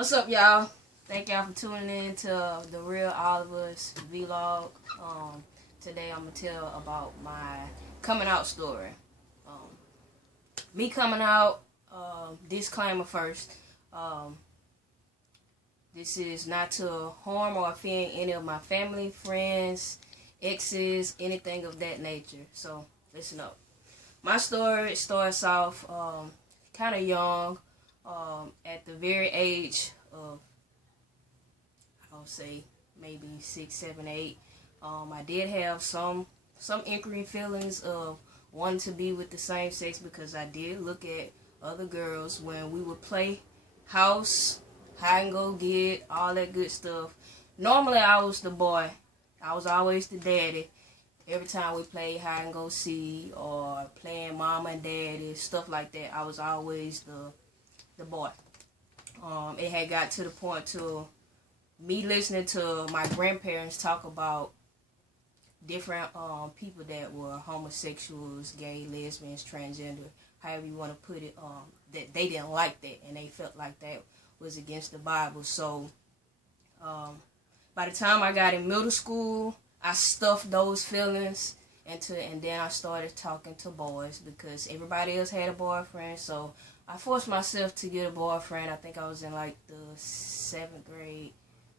What's up, y'all? Thank y'all for tuning in to the Real Oliver's vlog. Today I'm gonna tell about my coming out story. Me coming out. Disclaimer first. This is not to harm or offend any of my family, friends, exes, anything of that nature. So listen up. My story starts off kind of young. At the very age of, I'll say maybe 6, 7, 8, I did have some inquiry feelings of wanting to be with the same sex, because I did look at other girls when we would play house, hide and go get, all that good stuff. Normally I was the boy. I was always the daddy. Every time we played hide and go seek or playing mama and daddy, stuff like that, I was always the boy. It had got to the point to me listening to my grandparents talk about different people that were homosexuals, gay, lesbians, transgender, however you want to put it, that they didn't like that, and they felt like that was against the Bible. So by the time I got in middle school, I stuffed those feelings and then I started talking to boys because everybody else had a boyfriend. So I forced myself to get a boyfriend. I think I was in like the 7th grade,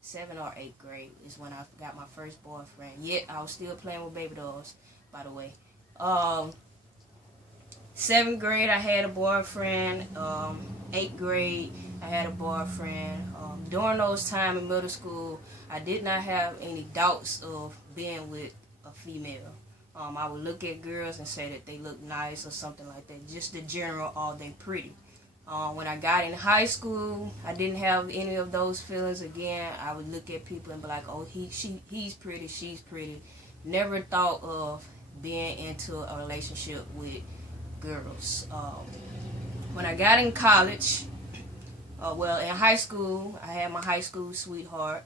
7th or 8th grade is when I got my first boyfriend. Yet I was still playing with baby dolls, by the way. 7th grade I had a boyfriend. 8th grade I had a boyfriend. During those time in middle school, I did not have any doubts of being with a female. I would look at girls and say that they look nice or something like that. Just the general, oh, they pretty. When I got in high school, I didn't have any of those feelings again. I would look at people and be like, oh, he's pretty, she's pretty. Never thought of being into a relationship with girls. When I got in college, in high school, I had my high school sweetheart.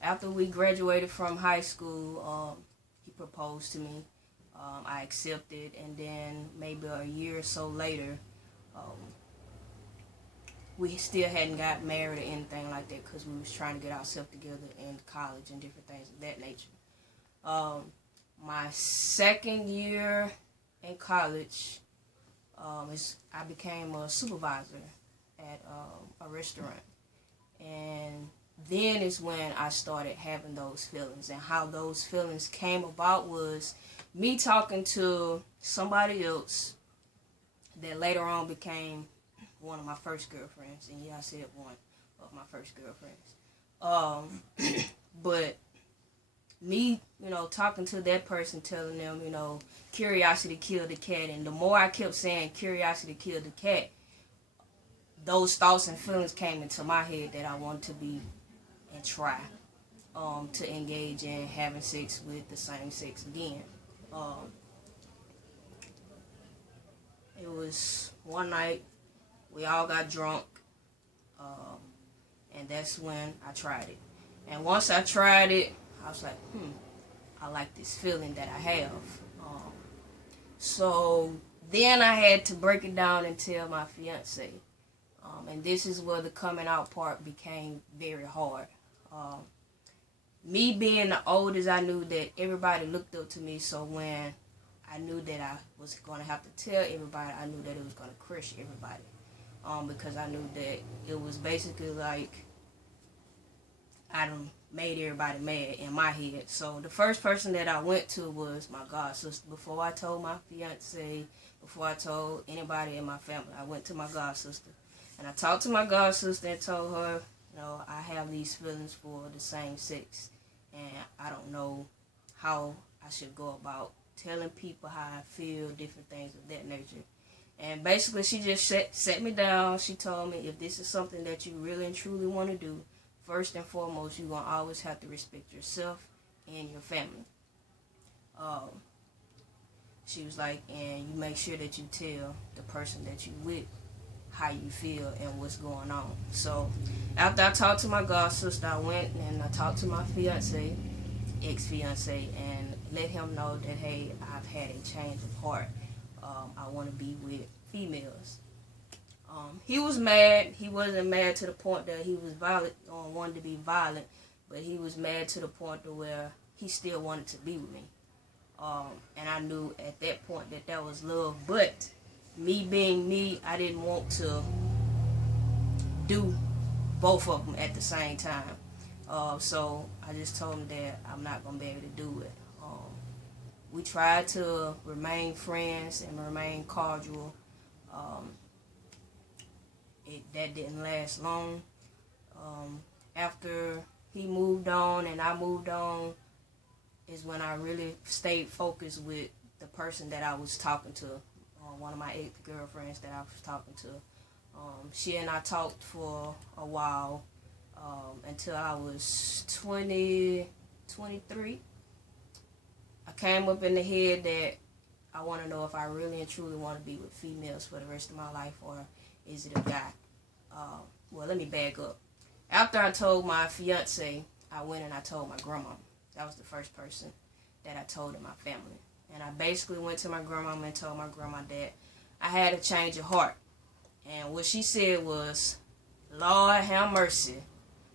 After we graduated from high school, he proposed to me. I accepted, and then maybe a year or so later, we still hadn't got married or anything like that because we was trying to get ourselves together in college and different things of that nature. My second year in college, I became a supervisor at a restaurant, and then is when I started having those feelings. And how those feelings came about was me talking to somebody else that later on became one of my first girlfriends. And yeah, I said one of my first girlfriends. But me, talking to that person, telling them, curiosity killed the cat. And the more I kept saying curiosity killed the cat, those thoughts and feelings came into my head that I wanted to be and try to engage in having sex with the same sex again. It was one night, we all got drunk, and that's when I tried it. And once I tried it, I was like, I like this feeling that I have. So then I had to break it down and tell my fiance. And this is where the coming out part became very hard. Me being the oldest, I knew that everybody looked up to me, so when I knew that I was going to have to tell everybody, I knew that it was going to crush everybody. Because I knew that it was basically like I done made everybody mad in my head. So the first person that I went to was my god sister. Before I told my fiance, before I told anybody in my family, I went to my god sister. And I talked to my god sister and told her, I have these feelings for the same sex, and I don't know how I should go about telling people how I feel, different things of that nature. And basically she just set me down. She told me, if this is something that you really and truly want to do, first and foremost, you're going to always have to respect yourself and your family. She was like, and you make sure that you tell the person that you with how you feel and what's going on. So after I talked to my god sister, I went and I talked to my fiance, ex-fiance, and let him know that, hey, I've had a change of heart. I want to be with females. He was mad. He wasn't mad to the point that he was violent or wanted to be violent, but he was mad to the point to where he still wanted to be with me. And I knew at that point that that was love. But me being me, I didn't want to do both of them at the same time. So I just told him that I'm not going to be able to do it. We tried to remain friends and remain cordial. That didn't last long. After he moved on and I moved on is when I really stayed focused with the person that I was talking to, one of my ex-girlfriends that I was talking to. She and I talked for a while until I was 23. I came up in the head that I want to know if I really and truly want to be with females for the rest of my life, or is it a guy? Well, let me back up. After I told my fiance, I went and I told my grandma. That was the first person that I told in my family. And I basically went to my grandma and told my grandma that I had a change of heart. And what she said was, Lord have mercy.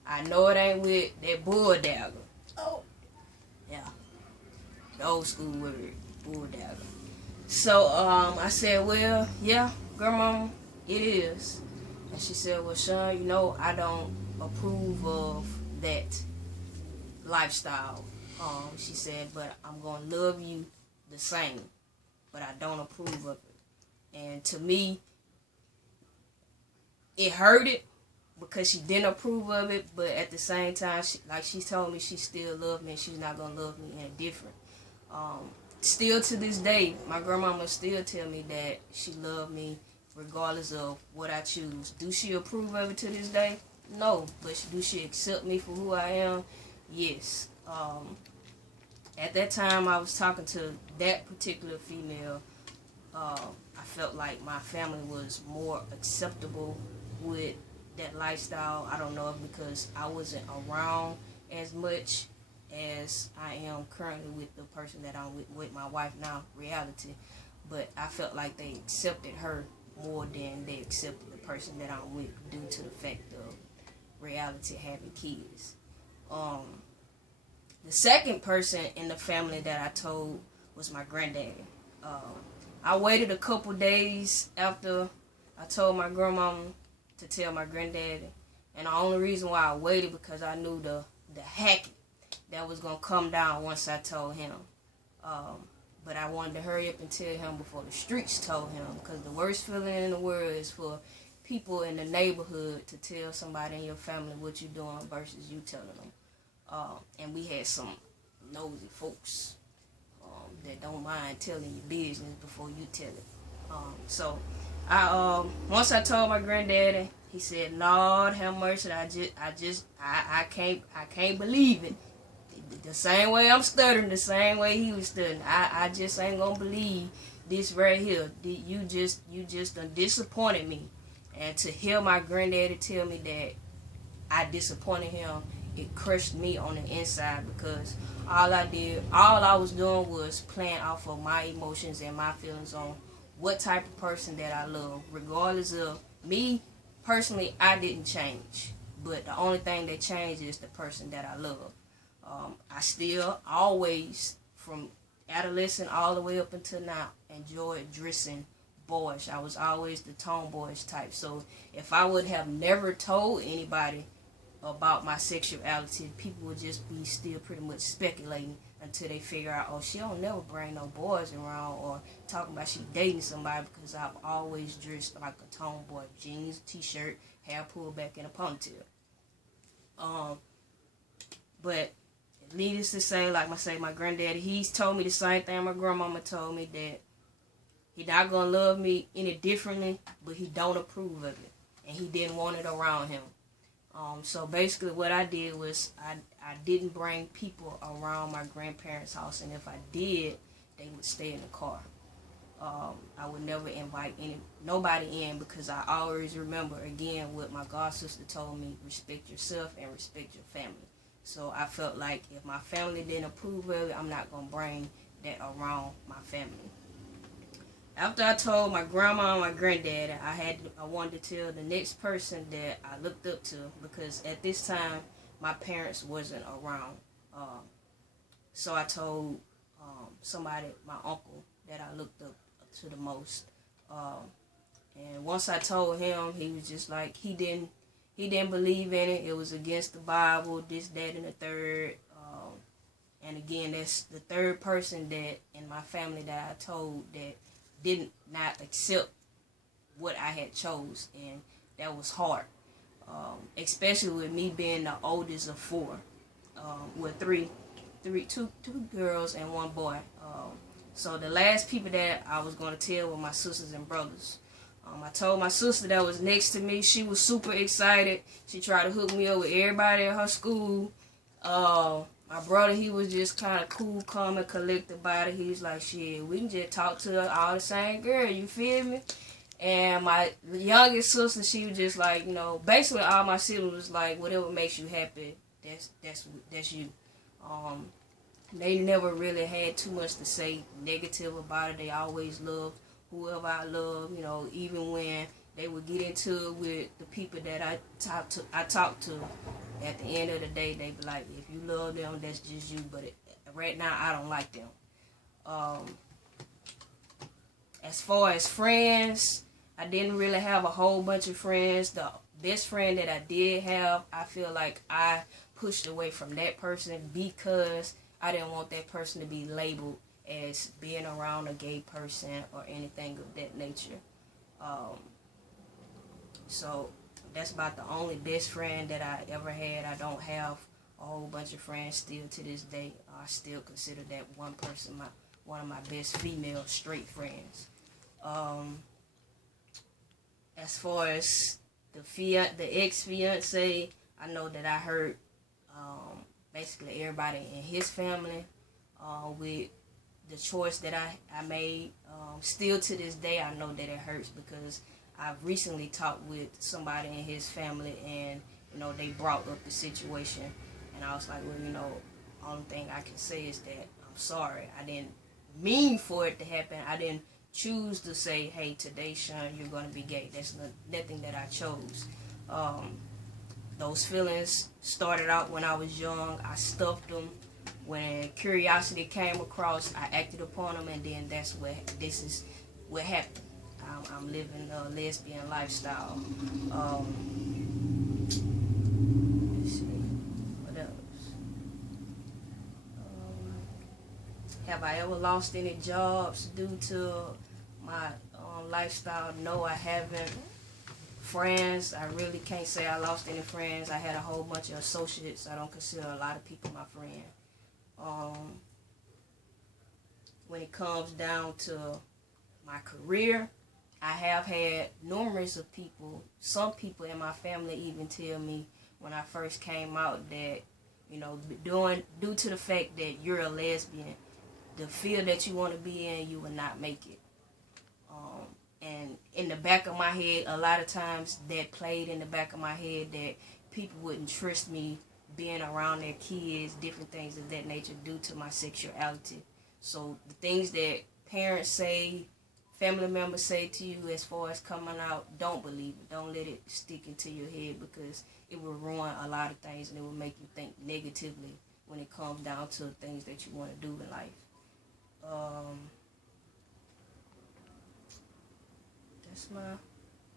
I know it ain't with that bull dagger. Oh. Yeah. The old school word, bull dagger. So I said, well, yeah, grandma, it is. And she said, well, Sean, you know, I don't approve of that lifestyle. She said, but I'm going to love you the same, but I don't approve of it. And to me, it hurt it because she didn't approve of it, but at the same time, she told me she still loved me and she's not going to love me any different. Still to this day, my grandmama still tell me that she loved me regardless of what I choose. Do she approve of it to this day? No. But do she accept me for who I am? Yes. At that time I was talking to that particular female, I felt like my family was more acceptable with that lifestyle. I don't know if because I wasn't around as much as I am currently with the person that I'm with my wife now, reality. But I felt like they accepted her more than they accepted the person that I'm with due to the fact of reality having kids. The second person in the family that I told was my granddaddy. I waited a couple days after I told my grandmama to tell my granddaddy. And the only reason why I waited because I knew the hacking that was going to come down once I told him. But I wanted to hurry up and tell him before the streets told him, because the worst feeling in the world is for people in the neighborhood to tell somebody in your family what you're doing versus you telling them. And we had some nosy folks that don't mind telling you business before you tell it. So I once I told my granddaddy, he said, Lord have mercy, I can't believe it. The same way I'm stuttering, the same way he was stuttering. I just ain't gonna believe this right here. You just done disappointed me. And to hear my granddaddy tell me that I disappointed him, it crushed me on the inside, because all I was doing was playing off of my emotions and my feelings on what type of person that I love. Regardless of me, personally, I didn't change. But the only thing that changed is the person that I love. I still always, from adolescent all the way up until now, enjoyed dressing boyish. I was always the tomboyish type. So if I would have never told anybody about my sexuality, people would just be still pretty much speculating until they figure out, oh, she don't never bring no boys around, or talking about she dating somebody, because I've always dressed like a tomboy. Jeans, t-shirt, hair pulled back in a ponytail. But needless to say, like I say, my granddaddy, he's told me the same thing my grandmama told me, that he not gonna love me any differently, but he don't approve of it, and he didn't want it around him. So basically what I did was I didn't bring people around my grandparents' house, and if I did, they would stay in the car. I would never invite nobody in, because I always remember, again, what my god sister told me: respect yourself and respect your family. So I felt like if my family didn't approve of it, I'm not going to bring that around my family. After I told my grandma and my granddad, I wanted to tell the next person that I looked up to, because at this time my parents wasn't around. So I told somebody, my uncle, that I looked up to the most. And once I told him, he was just like, he didn't believe in it. It was against the Bible, this, that, and the third. And again, that's the third person that in my family that I told that didn't not accept what I had chose, and that was hard. Especially with me being the oldest of four, with two girls and one boy. So the last people that I was going to tell were my sisters and brothers. I told my sister that was next to me. She was super excited. She tried to hook me up with everybody at her school. My brother, he was just kind of cool, calm, and collected about it. He was like, shit, we can just talk to all the same girl, you feel me? And my youngest sister, she was just like, basically all my siblings was like, whatever makes you happy, that's you. They never really had too much to say negative about it. They always loved whoever I love, even when they would get into it with the people that I talked to. At the end of the day, they be like, if you love them, that's just you. But right now, I don't like them. As far as friends, I didn't really have a whole bunch of friends. The best friend that I did have, I feel like I pushed away from that person because I didn't want that person to be labeled as being around a gay person or anything of that nature. So that's about the only best friend that I ever had. I don't have a whole bunch of friends still to this day. I still consider that one person one of my best female straight friends. As far as the ex-fiance, I know that I hurt basically everybody in his family with the choice that I made. Still to this day, I know that it hurts because I've recently talked with somebody in his family, and they brought up the situation, and I was like, well, only thing I can say is that I'm sorry. I didn't mean for it to happen. I didn't choose to say, hey, today, Sean, you're going to be gay. That's nothing that I chose. Those feelings started out when I was young. I stuffed them. When curiosity came across, I acted upon them, and then this is what happened. I'm living a lesbian lifestyle. Let's see, what else? Have I ever lost any jobs due to my lifestyle? No, I haven't. Friends, I really can't say I lost any friends. I had a whole bunch of associates. I don't consider a lot of people my friend. When it comes down to my career, I have had numerous of people, some people in my family even tell me when I first came out that, due to the fact that you're a lesbian, the field that you want to be in, you will not make it. And in the back of my head, a lot of times that played in the back of my head that people wouldn't trust me being around their kids, different things of that nature due to my sexuality. So the things that parents say, family members say to you as far as coming out, don't believe it. Don't let it stick into your head because it will ruin a lot of things and it will make you think negatively when it comes down to things that you want to do in life.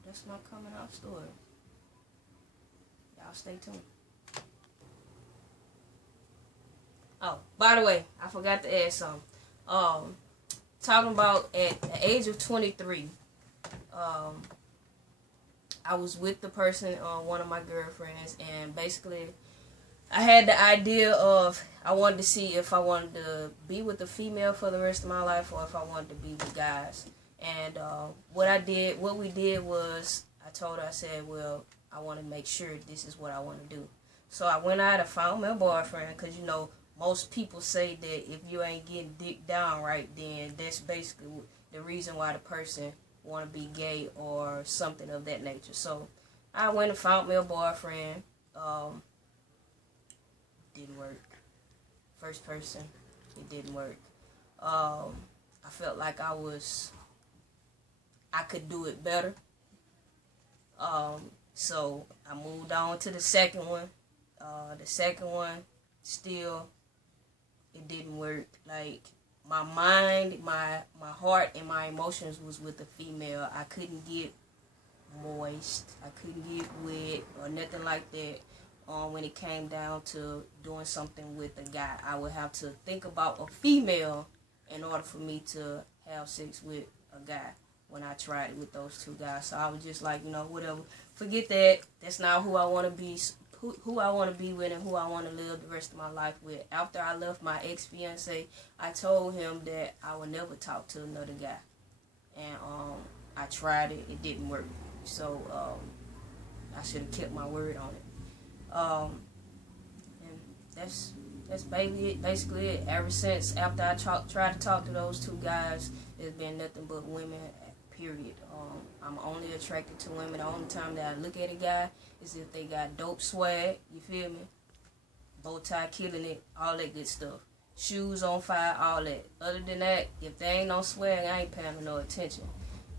That's my coming out story. Y'all stay tuned. Oh, by the way, I forgot to add something. Talking about at the age of 23, I was with the person, one of my girlfriends, and basically I had the idea of I wanted to see if I wanted to be with a female for the rest of my life or if I wanted to be with guys. And what we did was I told her, I said, well, I want to make sure this is what I want to do. So I went out and found me a boyfriend because, most people say that if you ain't getting dick down right, then that's basically the reason why the person want to be gay or something of that nature. So I went and found me a boyfriend. Didn't work. First person, it didn't work. I felt like I was I could do it better. So I moved on to the second one. The second one, still, it didn't work. Like, my mind, my heart, and my emotions was with the female. I couldn't get moist. I couldn't get wet or nothing like that. When it came down to doing something with a guy, I would have to think about a female in order for me to have sex with a guy when I tried it with those two guys. So I was just like, whatever. Forget that. That's not who I want to be. Who I want to be with and who I want to live the rest of my life with. After I left my ex-fiance, I told him that I would never talk to another guy. And I tried it. It didn't work. So I should have kept my word on it. And that's basically it. Ever since after I tried to talk to those two guys, there's been nothing but women. Period. I'm only attracted to women. The only time that I look at a guy is if they got dope swag. You feel me? Bow tie, killing it, all that good stuff. Shoes on fire, all that. Other than that, if they ain't no swag, I ain't paying no attention.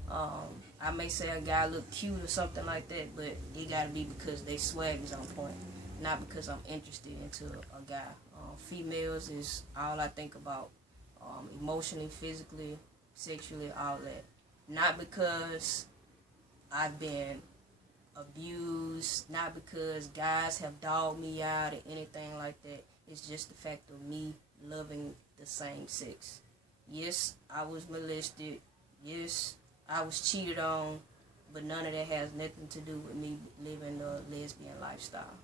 I may say a guy look cute or something like that, but it gotta be because they swag is on point, not because I'm interested into a guy. Females is all I think about, emotionally, physically, sexually, all that. Not because I've been abused, not because guys have dogged me out or anything like that. It's just the fact of me loving the same sex. Yes, I was molested. Yes, I was cheated on. But none of that has nothing to do with me living the lesbian lifestyle.